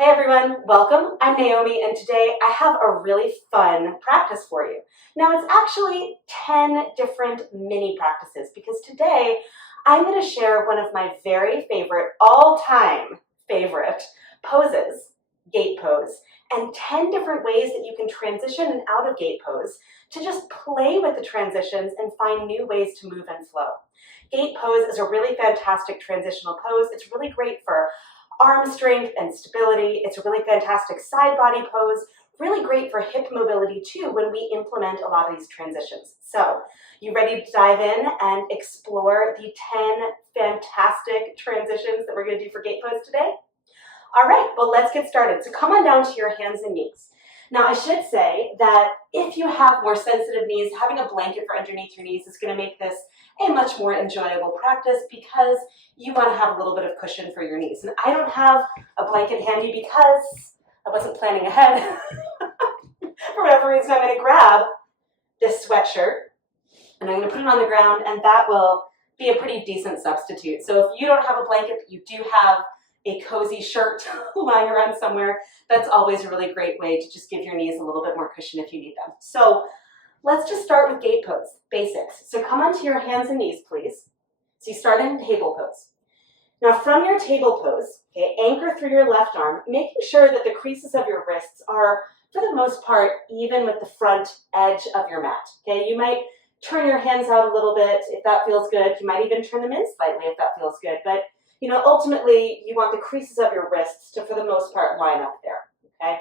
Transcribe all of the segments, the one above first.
Hey everyone, welcome. I'm Naomi and today I have a really fun practice for you. Now it's actually 10 different mini practices because today I'm going to share one of my very favorite, all-time favorite poses, gate pose, and 10 different ways that you can transition and out of gate pose to just play with the transitions and find new ways to move and flow. Gate pose is a really fantastic transitional pose. It's really great for arm strength and stability. It's a really fantastic side body pose, really great for hip mobility too when we implement a lot of these transitions. So, you ready to dive in and explore the 10 fantastic transitions that we're going to do for gate pose today? All right, well, let's get started. So come on down to your hands and knees. Now, I should say that if you have more sensitive knees, having a blanket for underneath your knees is going to make this a much more enjoyable practice because you want to have a little bit of cushion for your knees. And I don't have a blanket handy because I wasn't planning ahead. For whatever reason, I'm going to grab this sweatshirt and I'm going to put it on the ground, and that will be a pretty decent substitute. So if you don't have a blanket, but you do have a cozy shirt lying around somewhere, that's always a really great way to just give your knees a little bit more cushion if you need them. So let's just start with gate pose, basics. So come onto your hands and knees, please. So you start in table pose. Now from your table pose, okay, anchor through your left arm, making sure that the creases of your wrists are, for the most part, even with the front edge of your mat. Okay, you might turn your hands out a little bit if that feels good. You might even turn them in slightly if that feels good. But ultimately, you want the creases of your wrists to, for the most part, line up there, okay?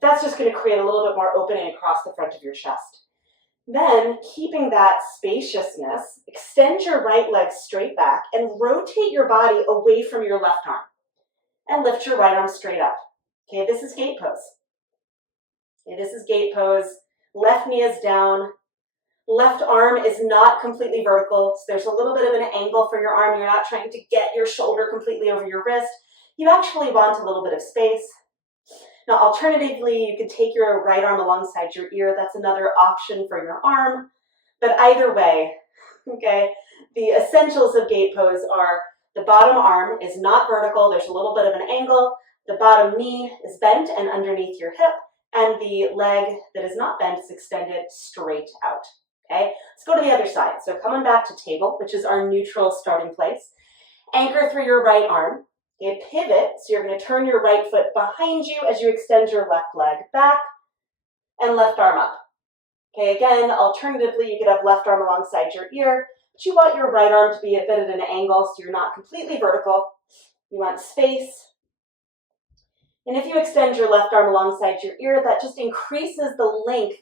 That's just going to create a little bit more opening across the front of your chest. Then, keeping that spaciousness, extend your right leg straight back and rotate your body away from your left arm. And lift your right arm straight up. Okay, this is gate pose. Okay, this is gate pose. Left knee is down. Left arm is not completely vertical, so there's a little bit of an angle for your arm. You're not trying to get your shoulder completely over your wrist. You actually want a little bit of space. Now, alternatively, you could take your right arm alongside your ear. That's another option for your arm. But either way, okay, the essentials of gate pose are the bottom arm is not vertical. There's a little bit of an angle. The bottom knee is bent and underneath your hip, and the leg that is not bent is extended straight out. Okay, let's go to the other side. So coming back to table, which is our neutral starting place. Anchor through your right arm. Okay, pivot, so you're going to turn your right foot behind you as you extend your left leg back and left arm up. Okay, again, alternatively, you could have left arm alongside your ear, but you want your right arm to be a bit at an angle so you're not completely vertical. You want space. And if you extend your left arm alongside your ear, that just increases the length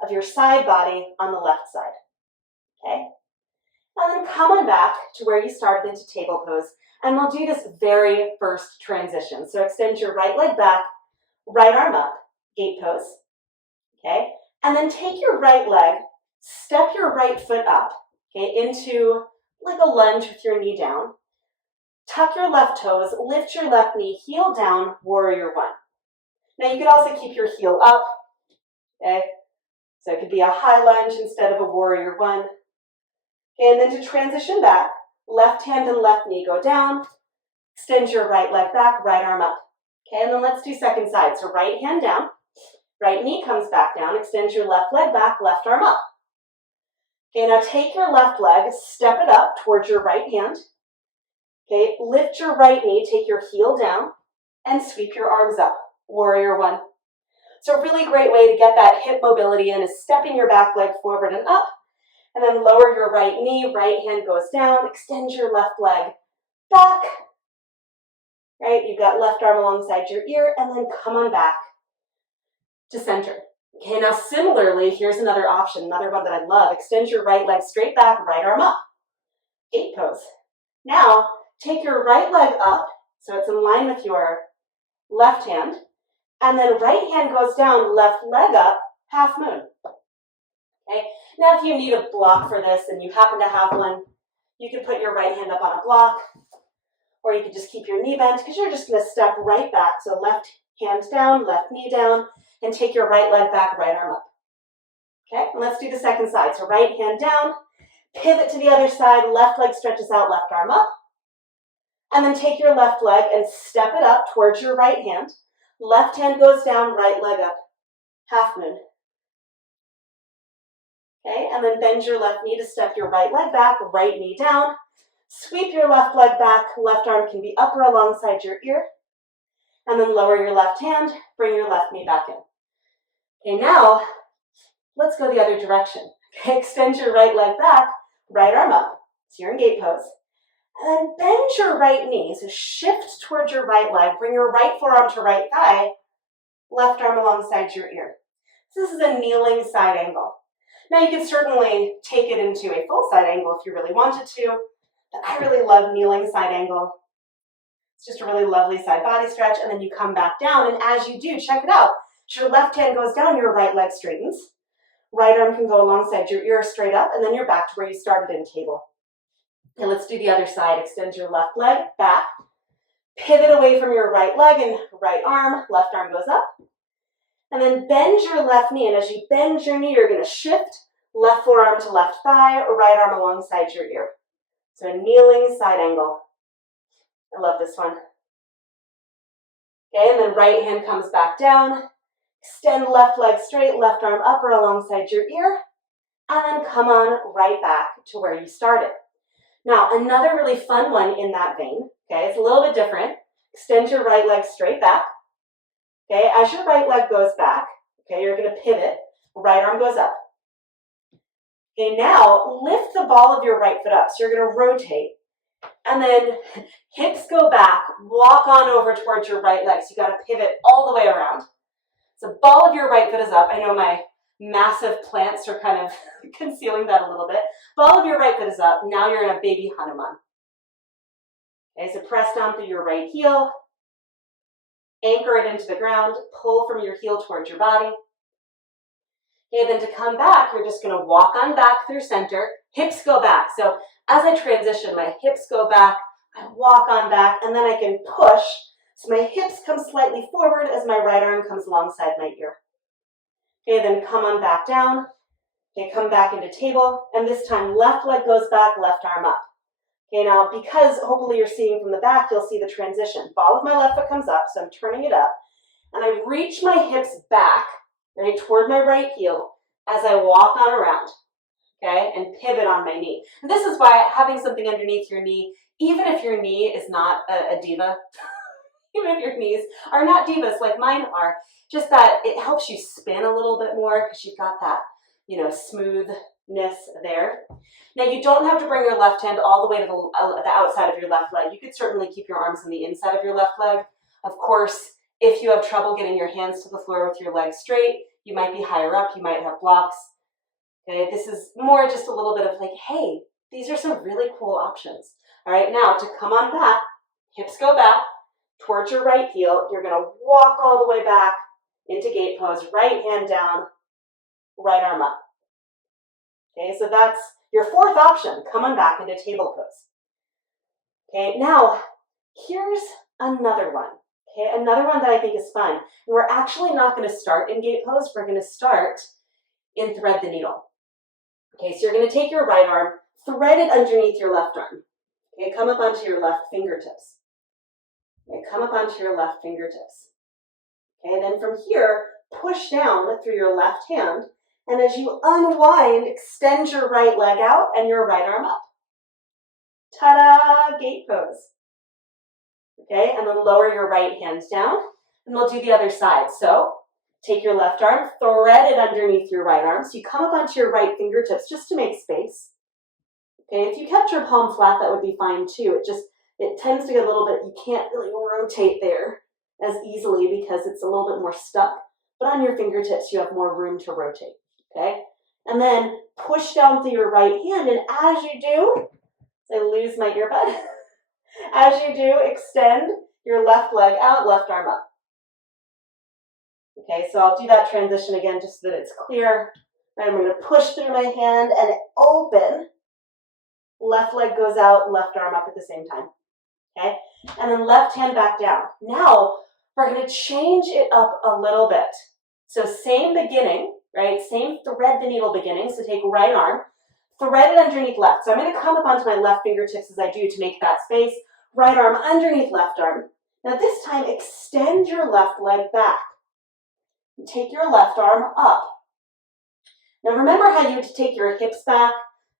of your side body on the left side, okay? And then come on back to where you started into table pose, and we'll do this very first transition. So extend your right leg back, right arm up, gate pose, okay? And then take your right leg, step your right foot up, okay, into like a lunge with your knee down. Tuck your left toes, lift your left knee, heel down, warrior one. Now you could also keep your heel up, okay? So it could be a high lunge instead of a warrior one. Okay, and then to transition back, left hand and left knee go down. Extend your right leg back, right arm up. Okay, and then let's do second side. So right hand down, right knee comes back down. Extend your left leg back, left arm up. Okay, now take your left leg, step it up towards your right hand. Okay, lift your right knee, take your heel down, and sweep your arms up. Warrior one. So a really great way to get that hip mobility in is stepping your back leg forward and up, and then lower your right knee, right hand goes down, extend your left leg back, right? You've got left arm alongside your ear, and then come on back to center. Okay, now similarly, here's another option, another one that I love. Extend your right leg straight back, right arm up. Gate pose. Now, take your right leg up, so it's in line with your left hand, and then right hand goes down, left leg up, half moon. Okay. Now if you need a block for this and you happen to have one, you can put your right hand up on a block, or you can just keep your knee bent because you're just going to step right back. So left hand down, left knee down, and take your right leg back, right arm up. Okay, and let's do the second side. So right hand down, pivot to the other side, left leg stretches out, left arm up. And then take your left leg and step it up towards your right hand. Left hand goes down, right leg up. Half moon. Okay, and then bend your left knee to step your right leg back, right knee down. Sweep your left leg back, left arm can be up or alongside your ear. And then lower your left hand, bring your left knee back in. Okay, now let's go the other direction. Okay, extend your right leg back, right arm up. So you're in gate pose. And then bend your right knee. So shift towards your right leg, bring your right forearm to right thigh, left arm alongside your ear. So this is a kneeling side angle. Now you can certainly take it into a full side angle if you really wanted to, but I really love kneeling side angle. It's just a really lovely side body stretch, and then you come back down, and as you do, check it out. So your left hand goes down, your right leg straightens. Right arm can go alongside your ear straight up, and then you're back to where you started in table. Okay, let's do the other side. Extend your left leg back. Pivot away from your right leg and right arm. Left arm goes up. And then bend your left knee, and as you bend your knee, you're going to shift left forearm to left thigh, or right arm alongside your ear. So a kneeling side angle. I love this one. Okay, and then right hand comes back down. Extend left leg straight, left arm up or alongside your ear, and then come on right back to where you started. Now, another really fun one in that vein, okay, it's a little bit different. Extend your right leg straight back. Okay, as your right leg goes back, okay, you're going to pivot, right arm goes up. Okay, now lift the ball of your right foot up. So you're going to rotate, and then hips go back, walk on over towards your right leg. So you got to pivot all the way around. So ball of your right foot is up. I know my massive plants are kind of concealing that a little bit. Ball of your right foot is up. Now you're in a baby hanuman. Okay, so press down through your right heel. Anchor it into the ground. Pull from your heel towards your body. Okay, then to come back, you're just going to walk on back through center. Hips go back. So as I transition, my hips go back. I walk on back, and then I can push. So my hips come slightly forward as my right arm comes alongside my ear. Okay, then come on back down. Okay, come back into table, and this time left leg goes back, left arm up. Okay, now because hopefully you're seeing from the back, you'll see the transition. Ball of my left foot comes up, so I'm turning it up, and I reach my hips back, right, toward my right heel as I walk on around, okay, and pivot on my knee. And this is why having something underneath your knee, even if your knee is not a diva, even if your knees are not divas like mine are, just that it helps you spin a little bit more because you've got that, smoothness there. Now you don't have to bring your left hand all the way to the outside of your left leg. You could certainly keep your arms on the inside of your left leg. Of course, if you have trouble getting your hands to the floor with your legs straight, you might be higher up, you might have blocks. Okay, this is more just a little bit of like, hey, these are some really cool options. All right, now to come on back, hips go back towards your right heel. You're going to walk all the way back into gate pose, right hand down, right arm up. Okay, so that's your fourth option. Come on back into table pose. Okay, now here's another one. Okay, another one that I think is fun. And we're actually not going to start in gate pose. We're going to start in thread the needle. Okay, so you're going to take your right arm, thread it underneath your left arm. Okay, come up onto your left fingertips. Okay, come up onto your left fingertips. Okay, then from here, push down through your left hand, and as you unwind, extend your right leg out and your right arm up. Ta-da! Gate pose. Okay, and then lower your right hand down, and we'll do the other side. So, take your left arm, thread it underneath your right arm, so you come up onto your right fingertips just to make space. Okay, if you kept your palm flat, that would be fine too. It tends to get a little bit, you can't really rotate there as easily because it's a little bit more stuck, but on your fingertips, you have more room to rotate, okay? And then push down through your right hand, and as you do, I lose my earbud. As you do, extend your left leg out, left arm up. Okay, so I'll do that transition again just so that it's clear. Right, I'm going to push through my hand and open. Left leg goes out, left arm up at the same time. Okay, and then left hand back down. Now, we're going to change it up a little bit. So same beginning, right? Same thread the needle beginning. So take right arm, thread it underneath left. So I'm going to come up onto my left fingertips as I do to make that space. Right arm underneath left arm. Now this time, extend your left leg back. Take your left arm up. Now remember how you take your hips back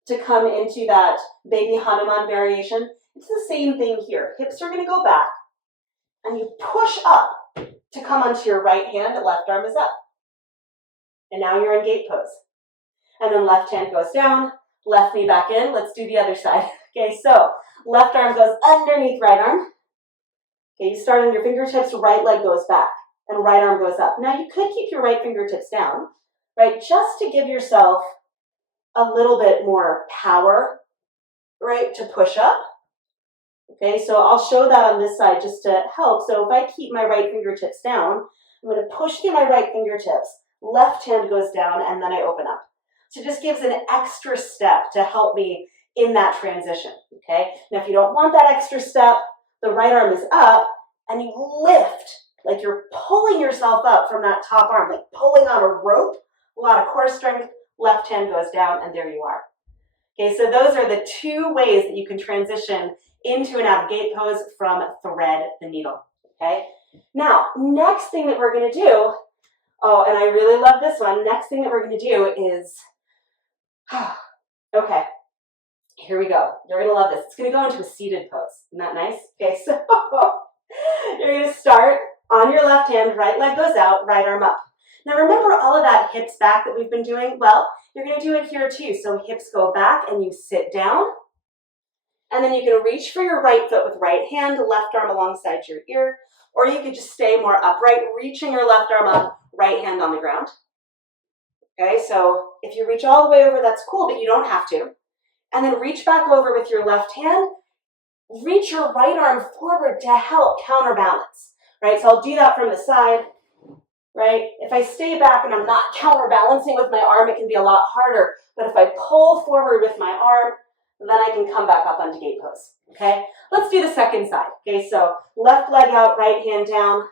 to come into that baby Hanuman variation? It's the same thing here. Hips are going to go back, and you push up to come onto your right hand, left arm is up. And now you're in gate pose. And then left hand goes down, left knee back in. Let's do the other side. Okay, so left arm goes underneath right arm. Okay, you start on your fingertips, right leg goes back, and right arm goes up. Now you could keep your right fingertips down, right, just to give yourself a little bit more power, right, to push up. Okay, so I'll show that on this side just to help. So if I keep my right fingertips down, I'm going to push through my right fingertips, left hand goes down, and then I open up. So it just gives an extra step to help me in that transition, okay? Now, if you don't want that extra step, the right arm is up, and you lift, like you're pulling yourself up from that top arm, like pulling on a rope, a lot of core strength, left hand goes down, and there you are. Okay, so those are the two ways that you can transition into and out of gate pose from thread the needle, okay? Now, next thing that we're gonna do, oh, and I really love this one, next thing that we're gonna do is, okay, here we go. You're gonna love this. It's gonna go into a seated pose. Isn't that nice? Okay, so you're gonna start on your left hand, right leg goes out, right arm up. Now remember all of that hips back that we've been doing? Well, you're gonna do it here too. So hips go back and you sit down. And then you can reach for your right foot with right hand, left arm alongside your ear, or you could just stay more upright, reaching your left arm up, right hand on the ground. Okay, so if you reach all the way over, that's cool, but you don't have to. And then reach back over with your left hand, reach your right arm forward to help counterbalance, right? So I'll do that from the side, right? If I stay back and I'm not counterbalancing with my arm, it can be a lot harder. But if I pull forward with my arm, then I can come back up onto gate pose, okay? Let's do the second side, okay? So left leg out, right hand down,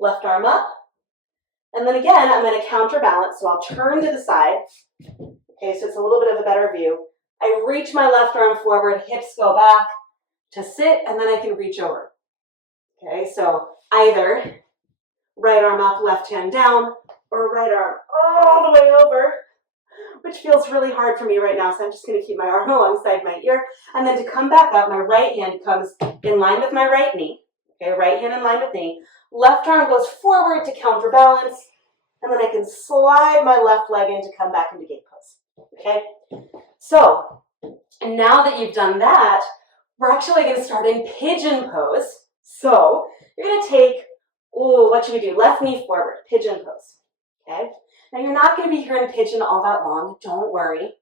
left arm up. And then again, I'm gonna counterbalance, so I'll turn to the side. Okay, so it's a little bit of a better view. I reach my left arm forward, hips go back to sit, and then I can reach over. Okay, so either right arm up, left hand down, or right arm all the way over, which feels really hard for me right now, so I'm just gonna keep my arm alongside my ear. And then to come back up, my right hand comes in line with my right knee. Okay, right hand in line with knee. Left arm goes forward to counterbalance, and then I can slide my left leg in to come back into gate pose. Okay, so and now that you've done that, we're actually going to start in pigeon pose. So you're going to take, what should we do? Left knee forward, pigeon pose. Okay, now you're not going to be here in pigeon all that long. Don't worry.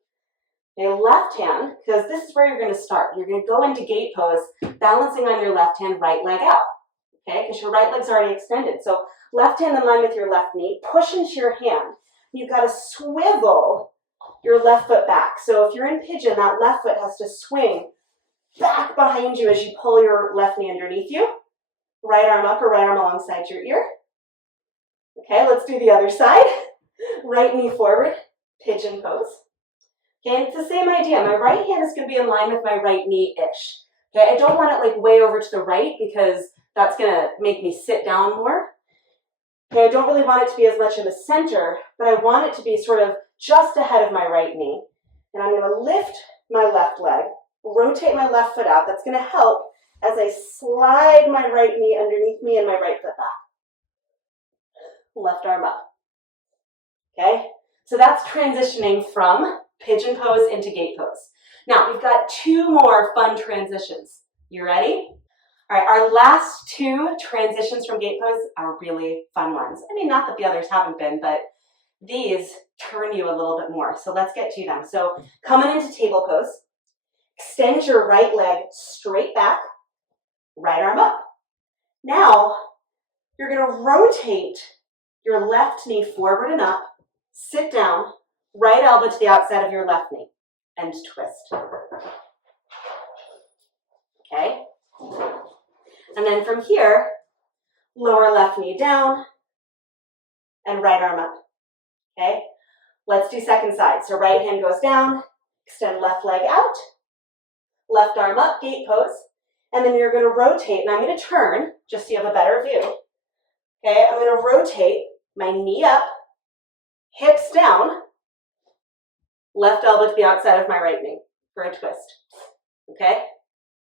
Okay, left hand, because this is where you're going to start. You're going to go into gate pose, balancing on your left hand, right leg out. Okay, because your right leg's already extended. So left hand in line with your left knee, push into your hand. You've got to swivel your left foot back. So if you're in pigeon, that left foot has to swing back behind you as you pull your left knee underneath you. Right arm up or right arm alongside your ear. Okay, let's do the other side. Right knee forward, pigeon pose. Okay, and it's the same idea. My right hand is going to be in line with my right knee-ish. Okay, I don't want it like way over to the right because that's going to make me sit down more. Okay, I don't really want it to be as much in the center, but I want it to be sort of just ahead of my right knee. And I'm going to lift my left leg, rotate my left foot out. That's going to help as I slide my right knee underneath me and my right foot back. Left arm up. Okay, so that's transitioning from pigeon pose into gate pose. Now, we've got two more fun transitions. You ready? All right, our last two transitions from gate pose are really fun ones. I mean, not that the others haven't been, but these turn you a little bit more. So let's get to them. So coming into table pose, extend your right leg straight back, right arm up. Now, you're going to rotate your left knee forward and up, sit down, right elbow to the outside of your left knee, and twist. Okay? And then from here, lower left knee down, and right arm up. Okay? Let's do second side. So right hand goes down, extend left leg out, left arm up, gate pose, and then you're going to rotate, and I'm going to turn, just so you have a better view. Okay, I'm going to rotate my knee up, hips down, left elbow to the outside of my right knee for a twist. Okay,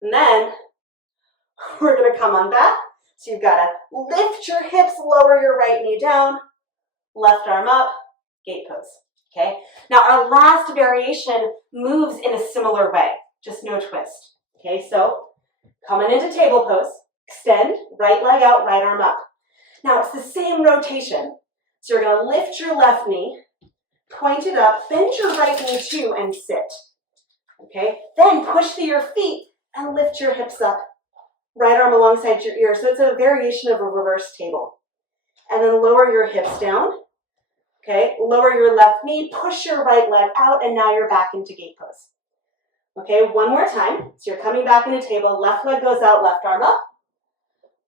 and then we're going to come on back. So you've got to lift your hips, lower your right knee down, left arm up, gate pose. Okay, now our last variation moves in a similar way, just no twist. Okay, so coming into table pose, extend, right leg out, right arm up. Now it's the same rotation. So you're going to lift your left knee, point it up, bend your right knee too, and sit. Okay, then push through your feet and lift your hips up. Right arm alongside your ear. So it's a variation of a reverse table. And then lower your hips down. Okay, lower your left knee, push your right leg out, and now you're back into gate pose. Okay, one more time. So you're coming back into table, left leg goes out, left arm up.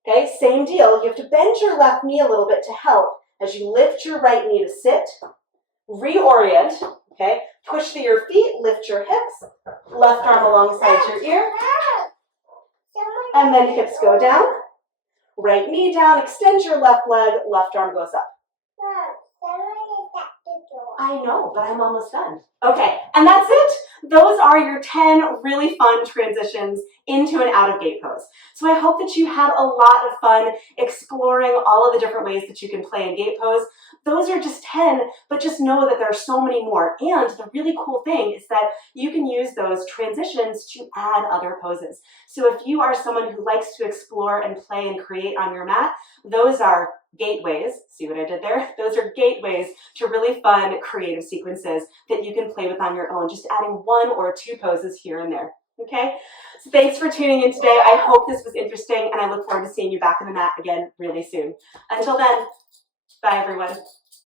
Okay, same deal. You have to bend your left knee a little bit to help as you lift your right knee to sit. Reorient. Okay, push through your feet, lift your hips, left arm alongside your ear. And then hips go down, right knee down, extend your left leg, left arm goes up. I know, but I'm almost done. Okay, and that's it. Those are your 10 really fun transitions into and out of gate pose. So I hope that you had a lot of fun exploring all of the different ways that you can play in gate pose. Those are just 10, but just know that there are so many more. And the really cool thing is that you can use those transitions to add other poses. So if you are someone who likes to explore and play and create on your mat, those are gateways. See what I did there? Those are gateways to really fun, creative sequences that you can play with on your own, just adding 1 or 2 poses here and there. Okay? So thanks for tuning in today. I hope this was interesting, and I look forward to seeing you back on the mat again really soon. Until then, bye everyone.